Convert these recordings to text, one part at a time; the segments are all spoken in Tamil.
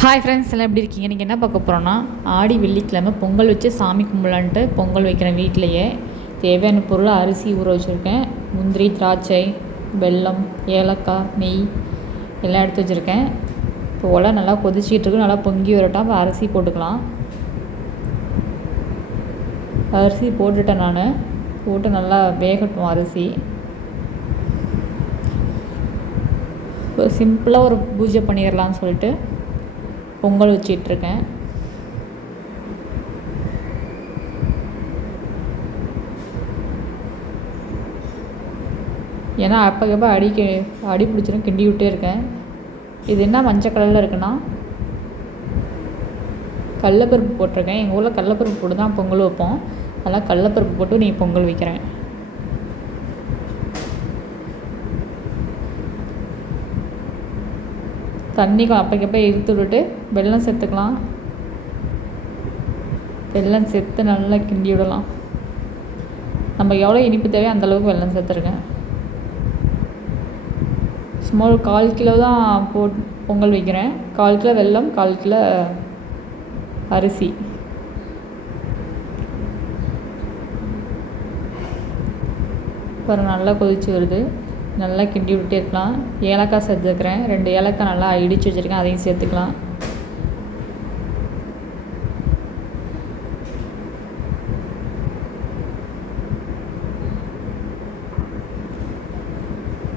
ஹாய் ஃப்ரெண்ட்ஸ் எல்லாம் எப்படி இருக்கீங்க? நீங்கள் என்ன பார்க்க போகிறோன்னா ஆடி வெள்ளிக்கிழமை பொங்கல் வச்சு சாமி கும்பலான்ட்டு பொங்கல் வைக்கிறேன் வீட்டிலையே தேவையான பொருள் அரிசி ஊற வச்சுருக்கேன். முந்திரி திராட்சை வெல்லம் ஏலக்காய் நெய் எல்லாம் எடுத்து வச்சுருக்கேன். இப்போ ஒலை நல்லா கொதிச்சிக்கிட்டு நல்லா பொங்கி வரட்டும். அப்போ அரிசி போட்டுக்கலாம். அரிசி போட்டுட்டேன் நான். போட்டு நல்லா வேகட்டும் அரிசி. இப்போ சிம்பிளாக ஒரு பூஜை பண்ணிடலான்னு சொல்லிட்டு பொங்கல் வச்சிட்ருக்கேன். ஏன்னா அப்பக்கப்போ அடிக்க அடி பிடிச்சிரும் கிண்டி விட்டே இருக்கேன். இது என்ன மஞ்சள் கலரில் இருக்குன்னா கடலப்பருப்பு போட்டிருக்கேன். எங்கள் ஊரில் கடலப்பருப்பு போட்டு தான் பொங்கல் வைப்போம். அதெல்லாம் கடலப்பருப்பு போட்டு நீ பொங்கல் வைக்கிறேன். தண்ணி அப்பக்கப்போ இழுத்து விட்டுட்டு வெல்லம் சேர்த்துக்கலாம் வெல்லம் சேர்த்து நல்லா கிண்டி விடலாம். நம்ம எவ்வளோ இனிப்பு தேவையோ அந்தளவுக்கு வெல்லம் சேர்த்துருக்கேன் சும்மா ஒரு கால் கிலோ தான் போட் பொங்கல் வைக்கிறேன். கால் கிலோ வெல்லம் கால் கிலோ அரிசி. அப்புறம் நல்லா கொதிச்சு வருது. நல்லா கிண்டி விட்டுட்டே இருக்கலாம் ஏலக்காய் சேர்த்துக்கிறேன் ரெண்டு ஏலக்காய் நல்லா இடித்து வச்சுருக்கேன். அதையும் சேர்த்துக்கலாம்.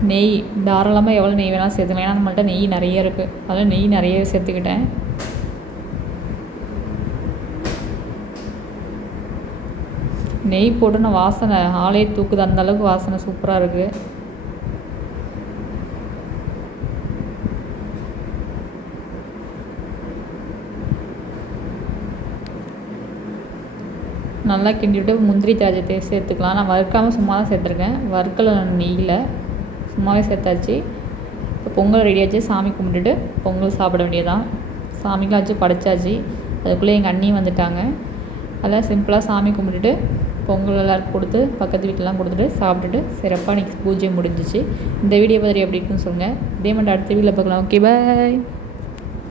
நெய் தாராளமாக எவ்வளோ நெய் வேணாலும் சேர்த்துக்கலாம். ஏன்னா நம்மள்ட்ட நெய் நிறைய இருக்குது அதில் நெய் நிறைய சேர்த்துக்கிட்டேன். நெய் போட்டுன வாசனை ஆலையை தூக்குது. அந்தளவுக்கு வாசனை சூப்பராக இருக்குது நல்லா கிண்டிவிட்டு முந்திரி திராட்சை சேர்த்துக்கலாம். நான் வறுக்காமல் சும்மா தான் சேர்த்துருக்கேன். வறுக்கலை நெய்யில் சும்மாவே சேர்த்தாச்சு. இப்போ பொங்கல் ரெடியாச்சு சாமி கும்பிட்டுட்டு பொங்கல் சாப்பிட வேண்டியதான் சாமிக்கெலாம் வச்சு படைச்சாச்சு. அதுக்குள்ளே எங்கள் அண்ணியும் வந்துட்டாங்க. அதெல்லாம் சிம்பிளாக சாமி கும்பிட்டுட்டு பொங்கல் எல்லாருக்கும் கொடுத்து பக்கத்து வீட்டிலலாம் கொடுத்துட்டு சாப்பிட்டுட்டு சிறப்பாக இன்றைக்கி பூஜை முடிஞ்சிச்சு. இந்த வீடியோ பற்றி எப்படி இருக்குன்னு சொல்லுங்கள் இதே மட்டும் அடுத்த வீட்டில் பார்க்கலாம். Okay bye